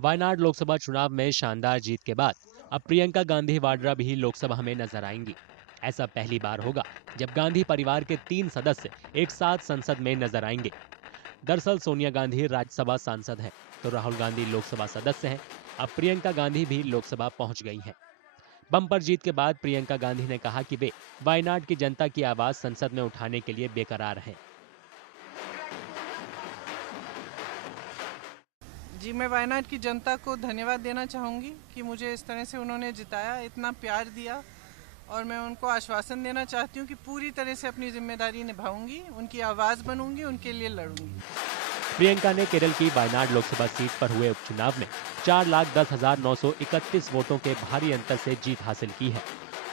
वायनाड लोकसभा चुनाव में शानदार जीत के बाद अब प्रियंका गांधी वाड्रा भी लोकसभा में नजर आएंगी। ऐसा पहली बार होगा जब गांधी परिवार के 3 सदस्य एक साथ संसद में नजर आएंगे। दरअसल सोनिया गांधी राज्यसभा सांसद है तो राहुल गांधी लोकसभा सदस्य हैं। अब प्रियंका गांधी भी लोकसभा पहुंच गई हैं। बम्पर जीत के बाद प्रियंका गांधी ने कहा कि वे वायनाड की जनता की आवाज संसद में उठाने के लिए बेकरार हैं। जी, मैं वायनाड की जनता को धन्यवाद देना चाहूँगी कि मुझे इस तरह से उन्होंने जिताया, इतना प्यार दिया, और मैं उनको आश्वासन देना चाहती हूँ कि पूरी तरह से अपनी जिम्मेदारी निभाऊंगी, उनकी आवाज़ बनूंगी, उनके लिए लड़ूंगी। प्रियंका ने केरल की वायनाड लोकसभा सीट पर हुए उपचुनाव में 4,10,931 वोटों के भारी अंतर से जीत हासिल की है।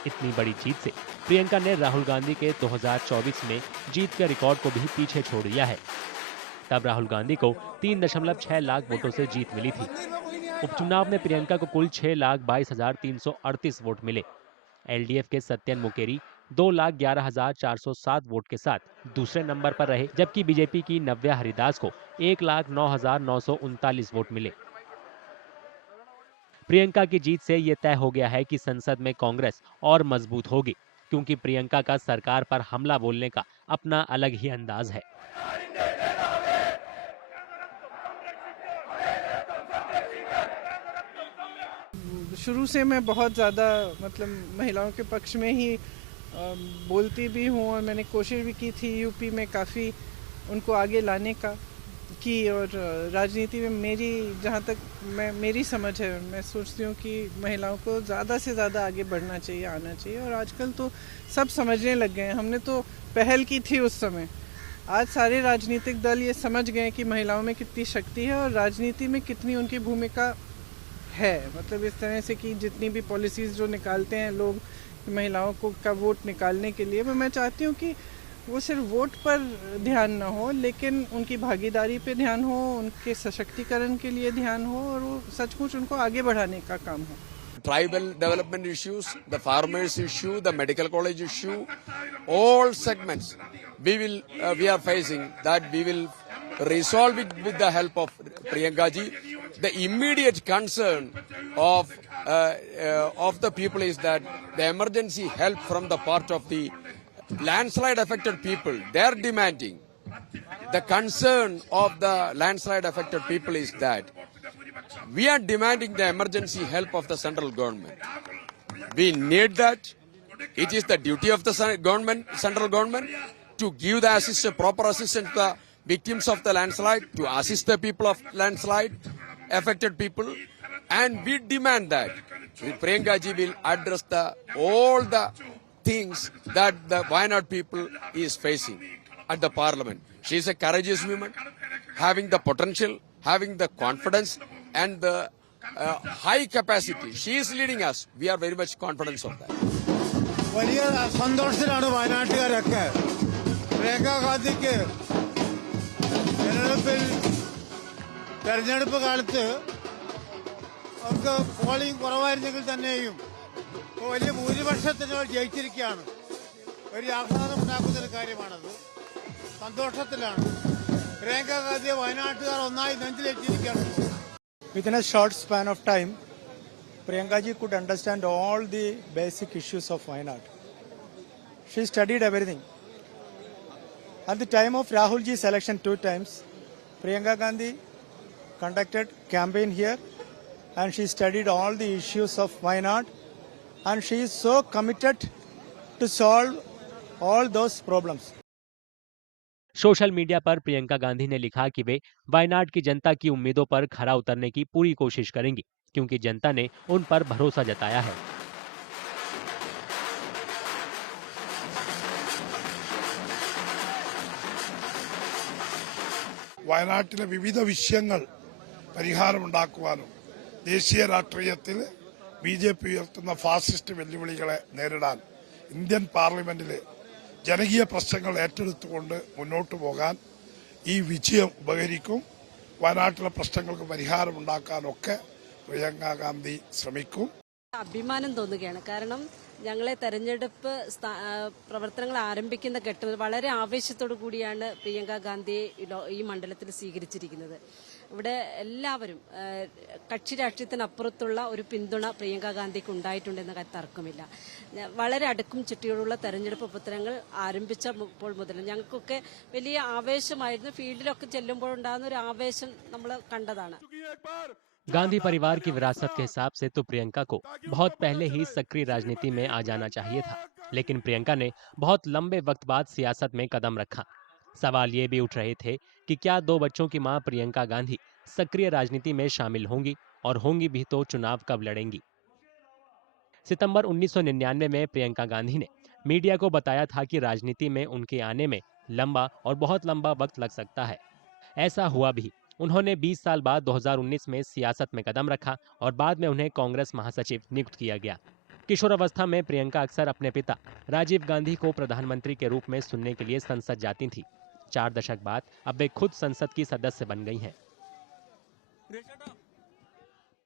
इतनी बड़ी जीत से प्रियंका ने राहुल गांधी के 2024 में जीत के रिकॉर्ड को भी पीछे छोड़ दिया है। तब राहुल गांधी को 3.6 लाख वोटों से जीत मिली थी। उपचुनाव में प्रियंका को कुल 6,22,338 वोट मिले। एलडीएफ के सत्यन मुकेरी 2,11,407 वोट के साथ दूसरे नंबर पर रहे, जबकि बीजेपी की नव्या हरिदास को 1,09,939 वोट मिले। प्रियंका की जीत से ये तय हो गया है कि संसद में कांग्रेस और मजबूत होगी, क्योंकि प्रियंका का सरकार पर हमला बोलने का अपना अलग ही अंदाज है। शुरू से मैं बहुत ज़्यादा महिलाओं के पक्ष में ही बोलती भी हूँ, और मैंने कोशिश भी की थी यूपी में काफ़ी उनको आगे लाने की, और राजनीति में जहाँ तक मेरी समझ है, मैं सोचती हूँ कि महिलाओं को ज़्यादा से ज़्यादा आगे बढ़ना चाहिए, आना चाहिए। और आजकल तो सब समझने लग गए हैं। हमने तो पहल की थी उस समय, आज सारे राजनीतिक दल ये समझ गए कि महिलाओं में कितनी शक्ति है और राजनीति में कितनी उनकी भूमिका है। इस तरह से कि जितनी भी पॉलिसीज़ जो निकालते हैं लोग महिलाओं को का वोट निकालने के लिए, मैं चाहती हूँ कि वो सिर्फ वोट पर ध्यान ना हो, लेकिन उनकी भागीदारी पे ध्यान हो, उनके सशक्तिकरण के लिए ध्यान हो, और वो सचमुच उनको आगे बढ़ाने का काम हो। Tribal development issues, the farmers issue, the medical college issue, all segments we are facing that we will resolve it with the help of Priyanka ji. The immediate concern of the people is that the emergency help from the part of the landslide affected people. They are demanding. The concern of the landslide affected people is that we are demanding the emergency help of the central government. We need that. It is the duty of the central government, to give the proper assistance to the victims of the landslide, to assist the people of landslide affected people, and we demand that Priyanka ji will address all the things that the Wayanad people is facing at the parliament. She is a courageous woman, having the potential, having the confidence, and the high capacity. She is leading us. We are very much confident of that. വലിയ സന്തോഷത്തിലാണ് വയനാട്ടുകാരൊക്കെ. പ്രിയങ്ക ഗാന്ധിക്ക് തെരഞ്ഞെടുപ്പ് കാലത്ത് അവർക്ക് polling കുറവായിരുന്നെങ്കിൽ തന്നെയും വലിയ ഭൂരിപക്ഷത്തിന് ജയിച്ചിരിക്കുകയാണ്. വലിയ ആഹ്ലാദം ഉണ്ടാക്കുന്ന കാര്യമാണത്. സന്തോഷത്തിലാണ് പ്രിയങ്ക ഗാന്ധിയെ വയനാട്ടുകാർ ഒന്നായി നെഞ്ചിലേറ്റിരിക്കുകയാണ്. Within a short span of time, Priyanka ji could understand all the basic issues of Wayanad. She studied everything. At the time of Rahul ji's election 2 times, Priyanka Gandhi conducted campaign here, and she studied all the issues of Wayanad, and she is so committed to solve all those problems. Social media पर प्रियंका गांधी ने लिखा कि वे वायनाड की जनता की उम्मीदों पर खरा उतरने की पूरी कोशिश करेंगी, क्योंकि जनता ने उन पर भरोसा जताया है। വയനാട്ടിലെ വിവിധ വിഷയങ്ങൾ പരിഹാരമുണ്ടാക്കുവാനും ദേശീയ രാഷ്ട്രീയത്തിൽ ബിജെപി ഉയർത്തുന്ന ഫാസിസ്റ്റ് വെല്ലുവിളികളെ നേരിടാൻ ഇന്ത്യൻ പാർലമെന്റിലെ ജനകീയ പ്രശ്നങ്ങൾ ഏറ്റെടുത്തുകൊണ്ട് മുന്നോട്ട് പോകാൻ ഈ വിജയം ഉപകരിക്കും. വയനാട്ടിലെ പ്രശ്നങ്ങൾക്ക് പരിഹാരമുണ്ടാക്കാനൊക്കെ പ്രിയങ്ക ഗാന്ധി ശ്രമിക്കും. അഭിമാനം തോന്നുകയാണ്. കാരണം ഞങ്ങളെ തെരഞ്ഞെടുപ്പ് പ്രവർത്തനങ്ങൾ ആരംഭിക്കുന്ന ഘട്ടത്തിൽ വളരെ ആവേശത്തോടു കൂടിയാണ് പ്രിയങ്ക ഗാന്ധിയെ ഈ മണ്ഡലത്തിൽ സ്വീകരിച്ചിരിക്കുന്നത്. ഇവിടെ എല്ലാവരും കക്ഷി രാഷ്ട്രീയത്തിനപ്പുറത്തുള്ള ഒരു പിന്തുണ പ്രിയങ്ക ഗാന്ധിക്ക് ഉണ്ടായിട്ടുണ്ടെന്ന കാര്യം തർക്കമില്ല. വളരെ അടുക്കും ചിട്ടയോടുള്ള തെരഞ്ഞെടുപ്പ് പ്രവർത്തനങ്ങൾ ആരംഭിച്ചപ്പോൾ മുതൽ ഞങ്ങൾക്കൊക്കെ വലിയ ആവേശമായിരുന്നു. ഫീൽഡിലൊക്കെ ചെല്ലുമ്പോഴുണ്ടാകുന്ന ഒരു ആവേശം നമ്മൾ കണ്ടതാണ്. गांधी परिवार की विरासत के हिसाब से तो प्रियंका को बहुत पहले ही सक्रिय राजनीति में आ जाना चाहिए था, लेकिन प्रियंका ने बहुत लंबे वक्त बाद सियासत में कदम रखा। सवाल ये भी उठ रहे थे कि क्या 2 बच्चों की मां प्रियंका गांधी सक्रिय राजनीति में शामिल होंगी, और होंगी भी तो चुनाव कब लड़ेंगी। सितंबर 1999 में प्रियंका गांधी ने मीडिया को बताया था कि राजनीति में उनके आने में लंबा और बहुत लंबा वक्त लग सकता है। ऐसा हुआ भी। उन्होंने 20 साल बाद 2019 में सियासत में कदम रखा और बाद में उन्हें कांग्रेस महासचिव नियुक्त किया गया। किशोरावस्था में प्रियंका अक्सर अपने पिता राजीव गांधी को प्रधानमंत्री के रूप में सुनने के लिए संसद जाती थी। 4 दशक बाद अब वे खुद संसद की सदस्य बन गई हैं।